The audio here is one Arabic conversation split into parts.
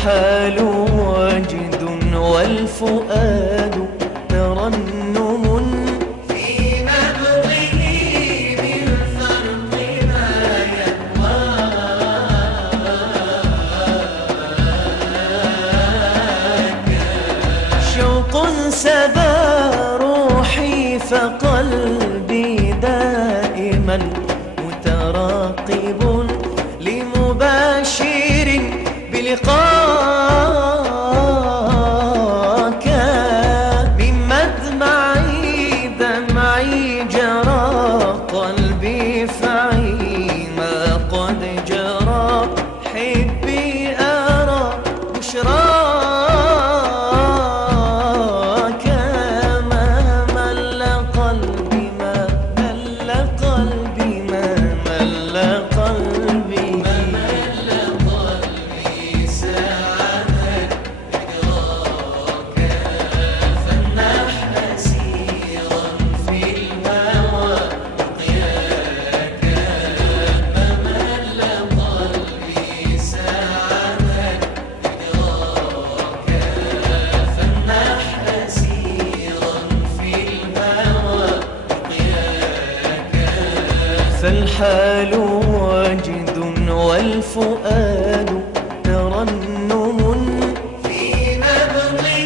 فالحال واجد والفؤاد ترنم في نبضه من فرط ما يهواك. شوق سبى روحي فقلبي دائما متراقب لمباشر بلقاك. من مدمعي دمعي جرى قلبي فعي ما قد جرى حبي أرى بشراك. ما مل قلبي ما مل قلبي ما مل قلبي ما مل قلبي ساعة ذكراك. فامنح أسيرا في الهوى لقياك. ما مل قلبي ساعة ذكراك. فامنح أسيرا في الهوى لقياك. فالحال واجد والفؤاد ترنم في نبضه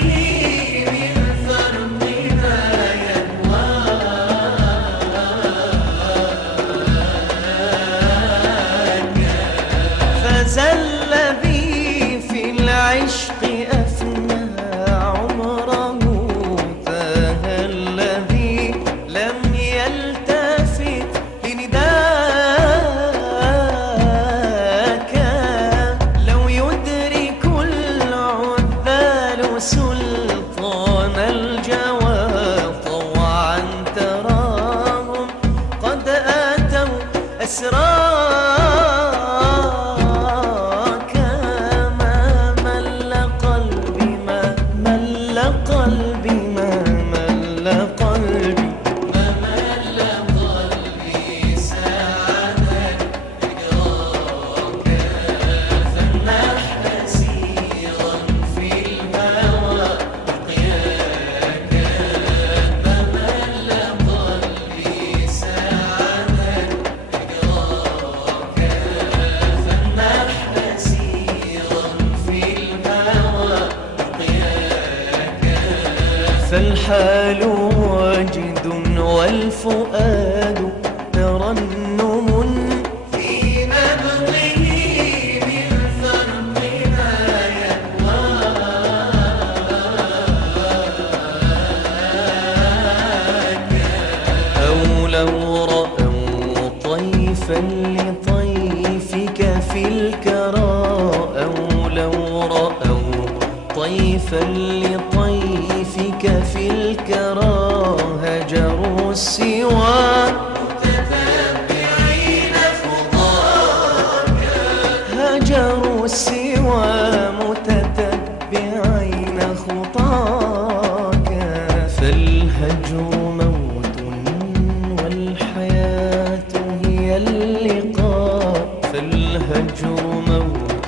من فرط ما يهواك. فزل بي في العشق أفنى عمره. تاه الذي لم يلتفت لنداك. لو يدرك العذال سلطان الجوى طوعا تراهم قد أتوا أسراك. ما مل قلبي ما مل قلبي ما مل قلبي ما مل قلبي ساعة ذكراك. فامنح أسيرا في الهوى لقياك. ما مل قلبي ساعة ذكراك. فامنح أسيرا في الهوى لقياك. فالحال واجد والفؤاد ترنم في نبضه من فرط ما يهواك. أو لو رأوا طيفا لطيفك في الكرى. أو لو رأوا طيفا لطيفك في الكرى هجروا السوى متتبعين خطاك. هجروا السوى متتبعين خطاك. فالهجر موت والحياة هي اللقاء. فالهجر موت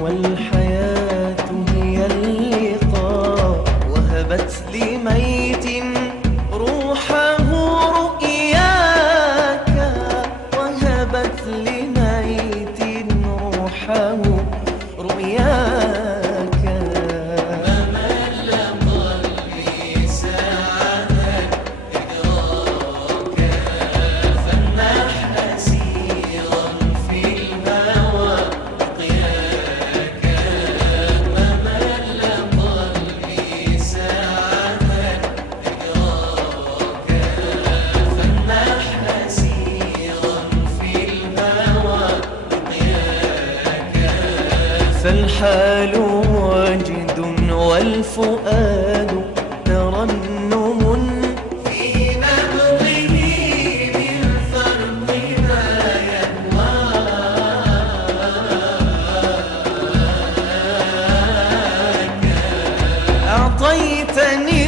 والحياة هي اللقاء. وهبت لميت روحه رؤياك. وهبت لميت روحه رؤياك. ما مل قلبي ساعة ذكراك. فامنح أسيرا في الهوى لقياك. ما مل قلبي ساعة ذكراك. فامنح أسيرا في الهوى لقياك. فالحال واجد والفؤاد ترنم في نبضه من فرط ما يهواك. أعطيتني